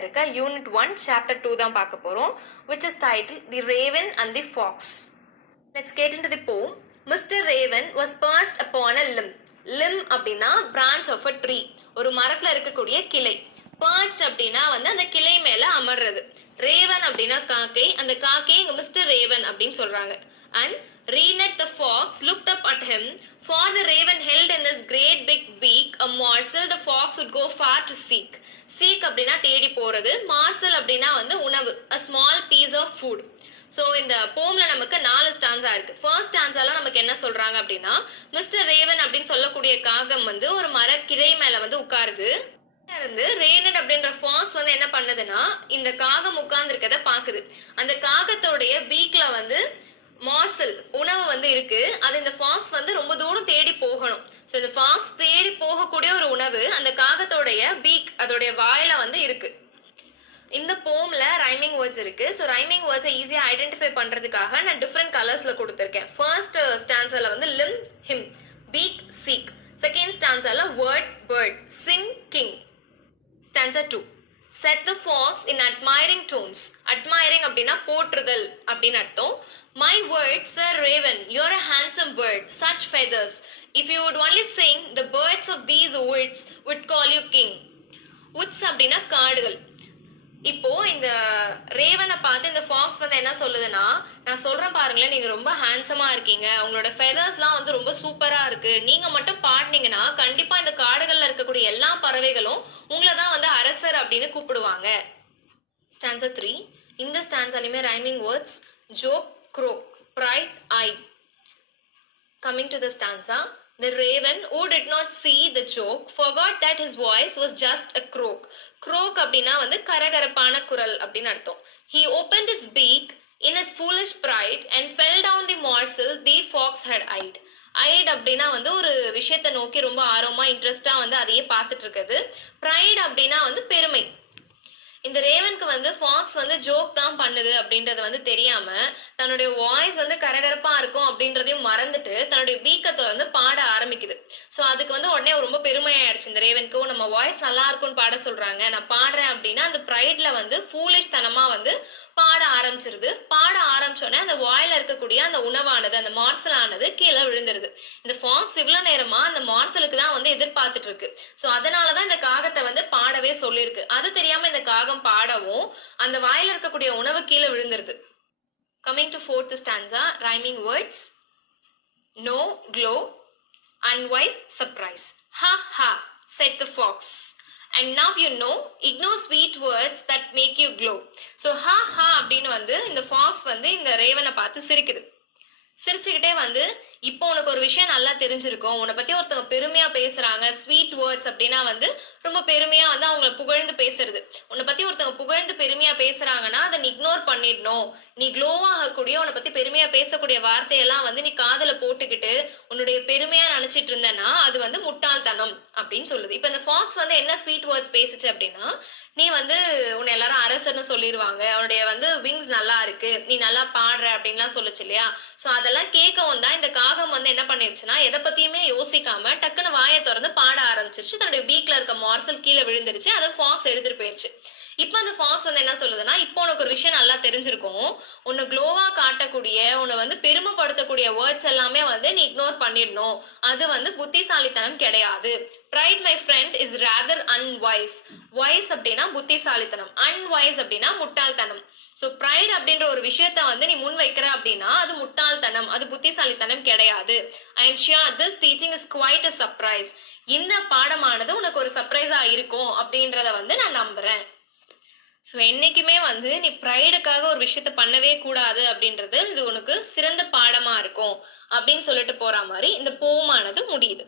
இருக்க unit 1 chapter 2 தான் பார்க்க போறோம், which is titled The Raven and the Fox. Let's get into the poem. Mr. Raven was perched upon a limb. Limb அப்படின்னா branch of a tree, ஒரு மரத்துல இருக்கக்கூடிய கிளை. perched அப்படின்னா அந்த கிளை மேல அமர்றது. Raven அப்படின்னா காக்கை, அந்த காக்கை இங்க மிஸ்டர் ரேவன் அப்படின்னு சொல்றாங்க. And Renet the fox looked up at him, for the raven held in his great big beak a morsel the fox would go far to seek. Seek அப்படின்னா தேடி போறது, morsel அப்படின்னா உணவு, a small piece of food. So இந்த போம்ல நமக்கு 4 stanza இருக்கு. First ஸ்டான்ஸால நமக்கு என்ன சொல்றாங்க அப்படின்னா, மிஸ்டர் ரேவன் அப்படின்னு சொல்லக்கூடிய காகம் ஒரு மரக்கிளை மேல உட்காருது. இருந்து ரேனட் அப்படின்ற ஃபாக்ஸ் என்ன பண்ணுதுன்னா, இந்த காகம் உட்கார்ந்து இருக்கதை பாக்குது. அந்த காகத்தோடைய பீக்ல மார்சல் உணவு இருக்கு. அது இந்த ஃபாக்ஸ் ரொம்ப தூரம் தேடி போகணும். ஸோ இந்த ஃபாக்ஸ் தேடி போகக்கூடிய ஒரு உணவு அந்த காகத்தோடைய பீக், அதோடைய வாயில இருக்கு. இந்த போம்ல ரைமிங் வேர்ட்ஸ் இருக்கு. ஸோ ரைமிங் வேர்ட்ஸை ஈஸியா ஐடென்டிஃபை பண்றதுக்காக நான் டிஃப்ரெண்ட் கலர்ஸ்ல கொடுத்துருக்கேன். ஃபர்ஸ்ட் ஸ்டான்ஸால limb him, peek seek. Second ஸ்டான்ஸால word bird, sing king. Stanza 2. Set the fox in admiring tones. Admiring அப்படின்னா போற்றுதல் அப்படின்னு அர்த்தம். My word, Sir Raven, you're a handsome bird, such feathers. If you would only sing, the birds of these woods would call you king. Woods அப்படின்னா காடுகள். இப்போ இந்த ரேவனை பார்த்து இந்த Fox என்ன சொல்லுதுன்னா, நான் சொல்றேன் பாருங்களேன், நீங்க ரொம்ப ஹேண்ட்ஸமா இருக்கீங்க, உங்களோட ஃபெதர்ஸ்லாம் ரொம்ப சூப்பரா இருக்கு, நீங்க மட்டும் பாடினீங்கன்னா கண்டிப்பா இந்த காடுகள்ல இருக்கக்கூடிய எல்லா பறவைகளும் உங்களை தான் அரசர் அப்படின்னு கூப்பிடுவாங்க. ஸ்டான்ஸா 3. இந்த ஸ்டான்ஸாலுமே rhyming words joke, croak, pride, eye. Coming to the stanza, the raven who did not see the joke forgot that his voice was just a croak. Croak அப்படின்னா கரகரப்பான குரல் அப்படின்னு அர்த்தம். He opened his beak in his foolish pride and fell down the morsel the fox had eyed. ஐட் அப்படின்னா ஒரு விஷயத்தை நோக்கி ரொம்ப ஆர்வமா இன்ட்ரெஸ்டா அதையே பார்த்துட்டு இருக்குது. ப்ரைட் அப்படின்னா பெருமை. இந்த ரேவனுக்கு ஃபாக்ஸ் ஜோக் தான் பண்ணுது அப்படின்றது தெரியாம தன்னுடைய வாய்ஸ் கரகரப்பா இருக்கும் அப்படின்றதையும் மறந்துட்டு தன்னுடைய பீக்கத்தை பாட ஆரம்பிக்குது. ஸோ அதுக்கு உடனே ரொம்ப பெருமையாயிடுச்சு இந்த ரேவனுக்கு. நம்ம வாய்ஸ் நல்லா இருக்கும்னு பாட சொல்றாங்க, நான் பாடுறேன் அப்படின்னா அந்த ப்ரைட்ல ஃபூலிஷ் தனமா பாட ஆரம்பிச்சிருது. பாட ஆரம்பிச்சோடனே அந்த வாயில இருக்கக்கூடிய அந்த உணவானது, அந்த மார்சல் ஆனது கீழே விழுந்துருது. இந்த ஃபாக்ஸ் இவ்வளவு நேரமா அந்த மார்சலுக்கு தான் எதிர்பார்த்துட்டு இருக்கு. ஸோ அதனாலதான் இந்த காகத்தை பாடவே சொல்லியிருக்கு. அது தெரியாம இந்த காகம் பாடவும் அந்த வாயில இருக்கக்கூடிய உணவு கீழே விழுந்துருது. Coming to 4th stanza, rhyming words no, glow, unwise, surprise. Ha ha, said the fox. And now you know, ignore sweet words that make you glow. So ha ha அப்படின்னு இந்த ஃபாக்ஸ் இந்த ரேவனை பார்த்து சிரிக்குது. சிரிச்சுக்கிட்டே இப்போ உனக்கு ஒரு விஷயம் நல்லா தெரிஞ்சிருக்கும், உன்னை பத்தி ஒருத்தவங்க பெருமையா பேசுறாங்க, ஸ்வீட் வேர்ட்ஸ் அப்படின்னா ரொம்ப பெருமையா அவங்கள புகழ்ந்து பேசுறது. உன்னை பத்தி ஒருத்தவங்க புகழ்ந்து பெருமையா பேசுறாங்கன்னா அதை நீ இக்னோர் பண்ணிடணும். நீ க்ளோவாகக்கூடிய உன்னை பத்தி பெருமையா பேசக்கூடிய வார்த்தையெல்லாம் நீ காதல போட்டுக்கிட்டு உன்னுடைய பெருமையா நினைச்சிட்டு இருந்தேன்னா அது முட்டாள்தனம் அப்படின்னு சொல்லுது. இப்ப இந்த ஃபாக்ஸ் என்ன ஸ்வீட் வேர்ட்ஸ் பேசுச்சு அப்படின்னா, நீ உன்னை எல்லாரும் அரசர்னு சொல்லிடுவாங்க, உன்னுடைய விங்ஸ் நல்லா இருக்கு, நீ நல்லா பாடுற அப்படின்லாம் சொல்லுச்சு இல்லையா. ஸோ அதெல்லாம் கேட்கவும் தான் இந்த காகம் என்ன பண்ணிருச்சுன்னா, எதை பத்தியுமே யோசிக்காம டக்குன்னு வாயை திறந்து பாட ஆரம்பிச்சிருச்சு. தன்னுடைய பீக்ல இருக்க மார்சல் கீழே விழுந்துருச்சு. அதை ஃபாக்ஸ் எடுத்துட்டு போயிருச்சு. இப்போ அந்த ஃபாக்ஸ் என்ன சொல்லுதுன்னா, இப்போ உனக்கு ஒரு விஷயம் நல்லா தெரிஞ்சிருக்கும், உன்னை க்ளோவா காட்டக்கூடிய உன்னை பெருமைப்படுத்தக்கூடிய வேர்ட்ஸ் எல்லாமே நீ இக்னோர் பண்ணிடணும். அது புத்திசாலித்தனம் கிடையாது. Pride, my friend, is rather unwise. Wise அப்படின்னா புத்திசாலித்தனம், unwise அப்படின்னா முட்டாள்தனம். ஸோ ப்ரைட் அப்படின்ற ஒரு விஷயத்த நீ முன் வைக்கிற அப்படின்னா அது முட்டாள்தனம், அது புத்திசாலித்தனம் கிடையாது. I am sure this teaching is quite a surprise. இந்த பாடமானது உனக்கு ஒரு சர்ப்ரைஸா இருக்கும் அப்படின்றத நான் நம்புறேன். ஸோ என்னைக்குமே நீ ப்ரைடுக்காக ஒரு விஷயத்த பண்ணவே கூடாது அப்படின்றது இது உனக்கு சிறந்த பாடமா இருக்கும் அப்படின்னு சொல்லிட்டு போற மாதிரி இந்த போமானது முடியுது.